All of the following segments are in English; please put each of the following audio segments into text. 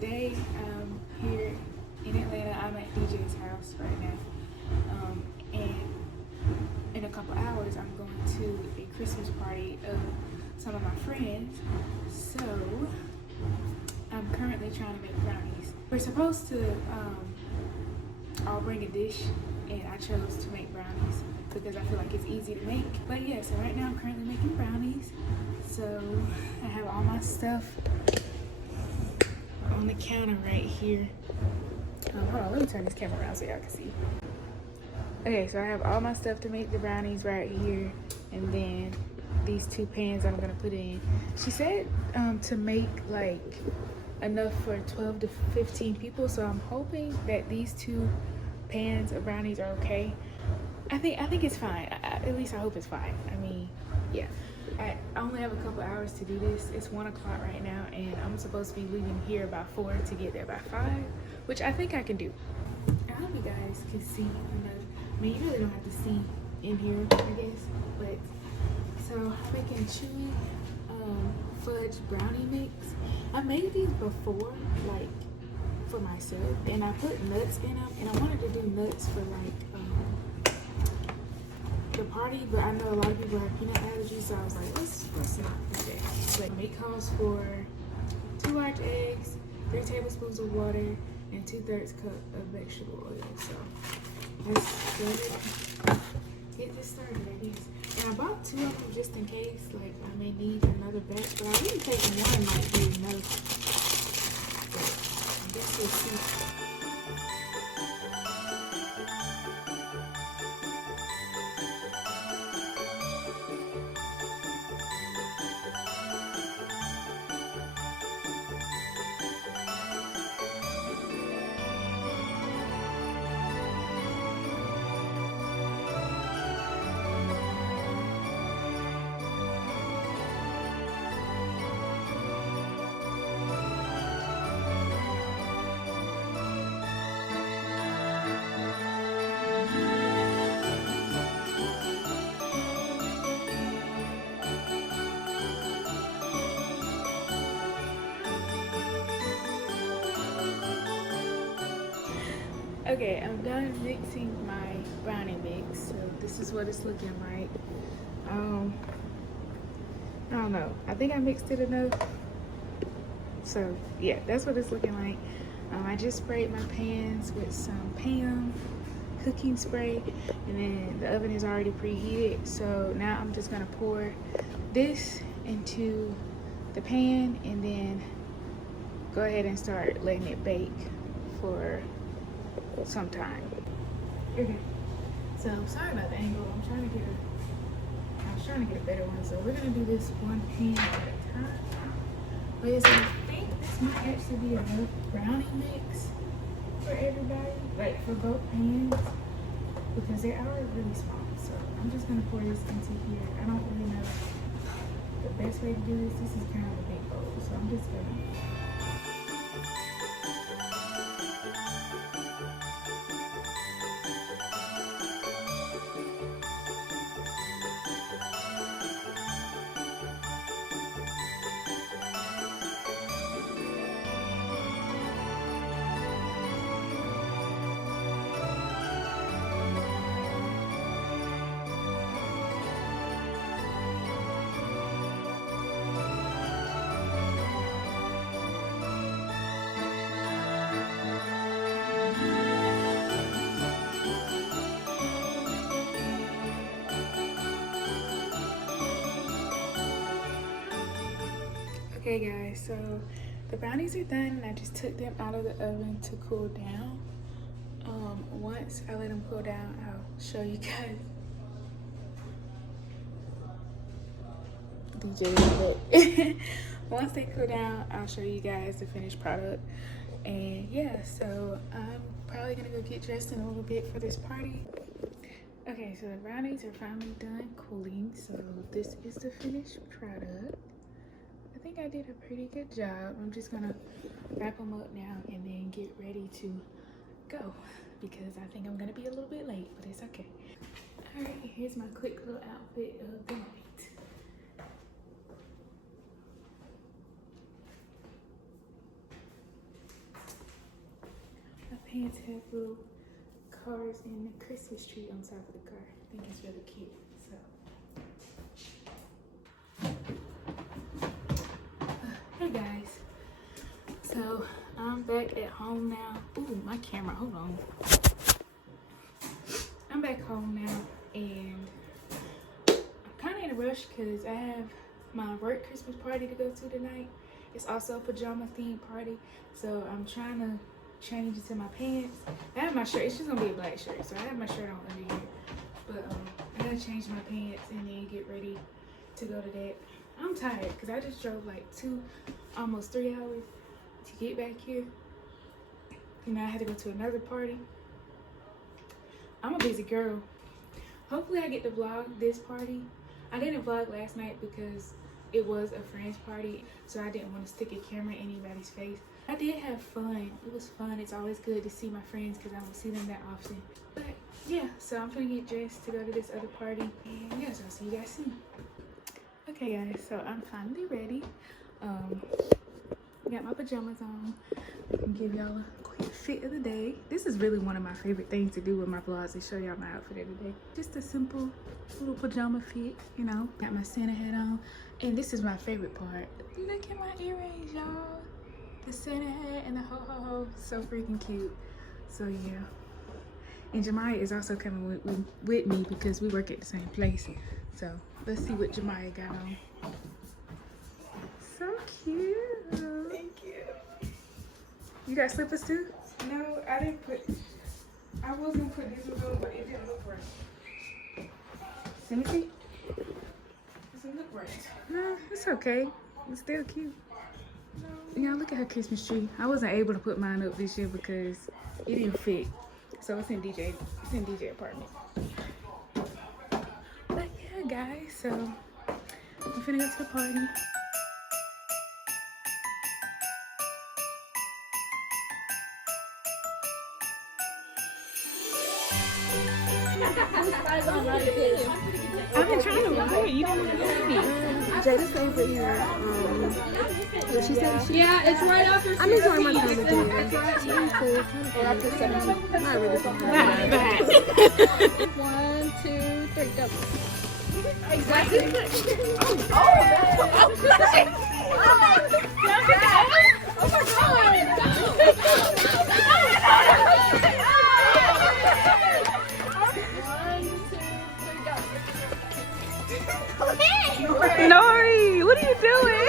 today, here in Atlanta, I'm at DJ's house right now. And in a couple hours, I'm going to a Christmas party of some of my friends. So I'm currently trying to make brownies. We're supposed to all bring a dish, and I chose to make brownies because I feel like it's easy to make. But yeah, so right now I'm currently making brownies. So I have all my stuff on the counter right here. Hold on, let me turn this camera around so y'all can see. Okay, so I have all my stuff to make the brownies right here, and then these 2 pans I'm gonna put in. She said to make like enough for 12 to 15 people, so I'm hoping that these 2 pans of brownies are okay. I think it's fine. At least I hope it's fine. I mean, yeah. I only have a couple hours to do this. It's 1 o'clock right now, and I'm supposed to be leaving here by 4 to get there by 5, which I think I can do. I hope you guys can see enough. I mean, you really don't have to see in here, I guess. But so I'm making chewy fudge brownie mix. I made these before, like for myself, and I put nuts in them, and I wanted to do nuts for like the party, but I know a lot of people have peanut allergies, so I was like, let's not do that. But it calls for 2 large eggs, 3 tablespoons of water, and 2/3 cup of vegetable oil. So let's get this started, I guess. And I bought 2 of them just in case, like I may need another batch, but I really think 1 might be enough. But I guess we'll see. Okay, I'm done mixing my brownie mix, so this is what it's looking like. I don't know. I think I mixed it enough. So yeah, that's what it's looking like. I just sprayed my pans with some Pam cooking spray, and then the oven is already preheated. So now I'm just gonna pour this into the pan and then go ahead and start letting it bake for some time. Okay, so sorry about the angle. I was trying to get a better one. So we're gonna do this 1 pan at a time. But yes, I think this might actually be enough brownie mix for everybody, like for both pans, because they are really small. So I'm just gonna pour this into here. I don't really know the best way to do this. This is kind of a big bowl, so I'm just gonna. Okay guys, so the brownies are done, and I just took them out of the oven to cool down. Once I let them cool down, I'll show you guys. DJ. Once they cool down, I'll show you guys the finished product. And yeah, so I'm probably gonna go get dressed in a little bit for this party. Okay, so the brownies are finally done cooling. So this is the finished product. I think I did a pretty good job. I'm just gonna wrap them up now and then get ready to go, because I think I'm gonna be a little bit late, but it's okay. All right, here's my quick little outfit of the night. pants have little cars and the Christmas tree on top of the car. I think it's really cute. So, hey guys. So I'm back at home now. Ooh, my camera. Hold on. I'm back home now, and I'm kind of in a rush because I have my work Christmas party to go to tonight. It's also a pajama themed party, so I'm trying to change it to my pants. I have my shirt. It's just gonna be a black shirt, so I have my shirt on under here. But I gotta change my pants and then get ready to go to that. I'm tired because I just drove like almost 3 hours to get back here. You know, I had to go to another party. I'm a busy girl. Hopefully I get to vlog this party. I didn't vlog last night because it was a friend's party, so I didn't want to stick a camera in anybody's face. I did have fun. It was fun. It's always good to see my friends because I don't see them that often. But yeah, so I'm gonna get dressed to go to this other party, and yeah, so I'll see you guys soon. Okay guys, so I'm finally ready. Got my pajamas on. I can give y'all a quick fit of the day. This is really one of my favorite things to do with my vlogs, is show y'all my outfit of the day. Just a simple little pajama fit, you know. Got my Santa hat on, and this is my favorite part. Look at my earrings, y'all. The Santa hat and the ho ho ho, so freaking cute. So yeah, and Jemiah is also coming with me because we work at the same place. So let's see what Jemiah got on. So cute. Thank you. You got slippers too? No, I didn't put. I was gonna put this one on, but it didn't look right. Let me see. It doesn't look right. No, it's okay. It's still cute. No. Yeah, look at her Christmas tree. I wasn't able to put mine up this year because it didn't fit. So it's in DJ apartment. But yeah, guys. So I'm finna go to the party. I've been trying to record. You don't want to go me. Jada's favorite here. What she said? Yeah, it's right after. I'm enjoying my time with Jada. Cool. And I put 17. Not really. Bye. 1, 2, 3, go. Exactly. Oh my god. Nori, what are you doing?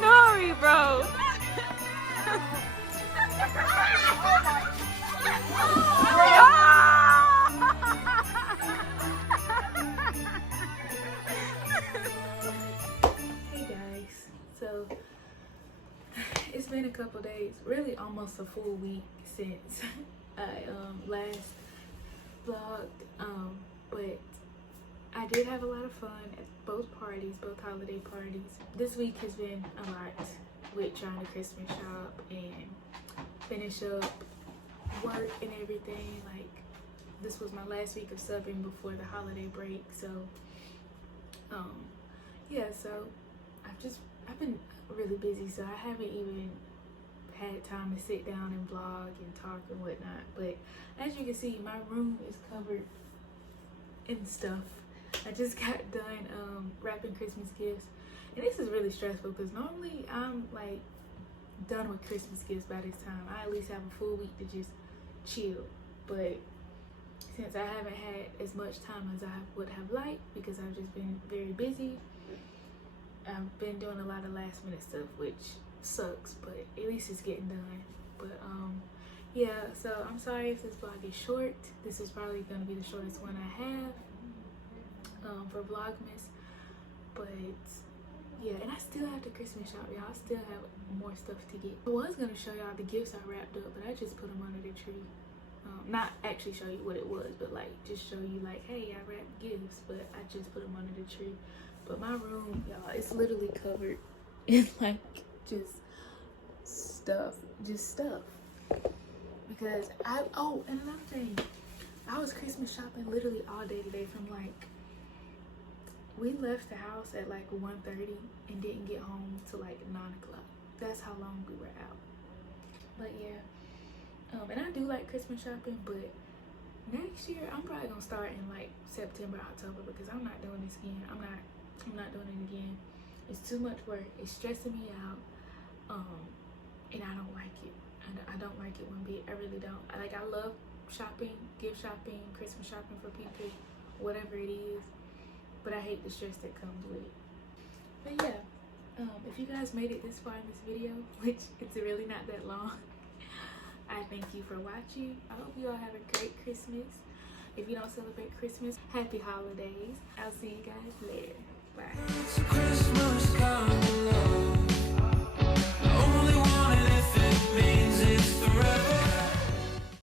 Nori, bro. Hey guys, so it's been a couple days, really almost a full week since I last vlogged, but I did have a lot of fun at both holiday parties. This week has been a lot with trying to Christmas shop and finish up work and everything. Like, this was my last week of subbing before the holiday break, so yeah, so I've been really busy, so I haven't even had time to sit down and vlog and talk and whatnot. But as you can see, my room is covered in stuff. I just got done wrapping Christmas gifts, and this is really stressful because normally I'm like done with Christmas gifts by this time. I at least have a full week to just chill, but since I haven't had as much time as I would have liked because I've just been very busy, I've been doing a lot of last minute stuff, which sucks, but at least it's getting done. But yeah, so I'm sorry if this vlog is short. This is probably going to be the shortest one I have for vlogmas. But yeah, and I still have the Christmas shop, y'all. I still have more stuff to get. I was going to show y'all the gifts I wrapped up, but I just put them under the tree. Not actually show you what it was, but like just show you like, hey, I wrapped gifts, but I just put them under the tree. But my room, y'all, it's literally covered in like just stuff. Because and another thing, I was Christmas shopping literally all day today. From like, we left the house at like 1:30 and didn't get home till like 9 o'clock. That's how long we were out. But yeah, and I do like Christmas shopping, but next year I'm probably gonna start in like September, October, because I'm not doing this again. I'm not doing it again. It's too much work. It's stressing me out, and I don't like it. I don't like it one bit. I really don't. I love shopping, gift shopping, Christmas shopping for people, whatever it is, but I hate the stress that comes with it. But yeah, if you guys made it this far in this video, which it's really not that long, I thank you for watching. I hope you all have a great Christmas. If you don't celebrate Christmas, happy holidays. I'll see you guys later.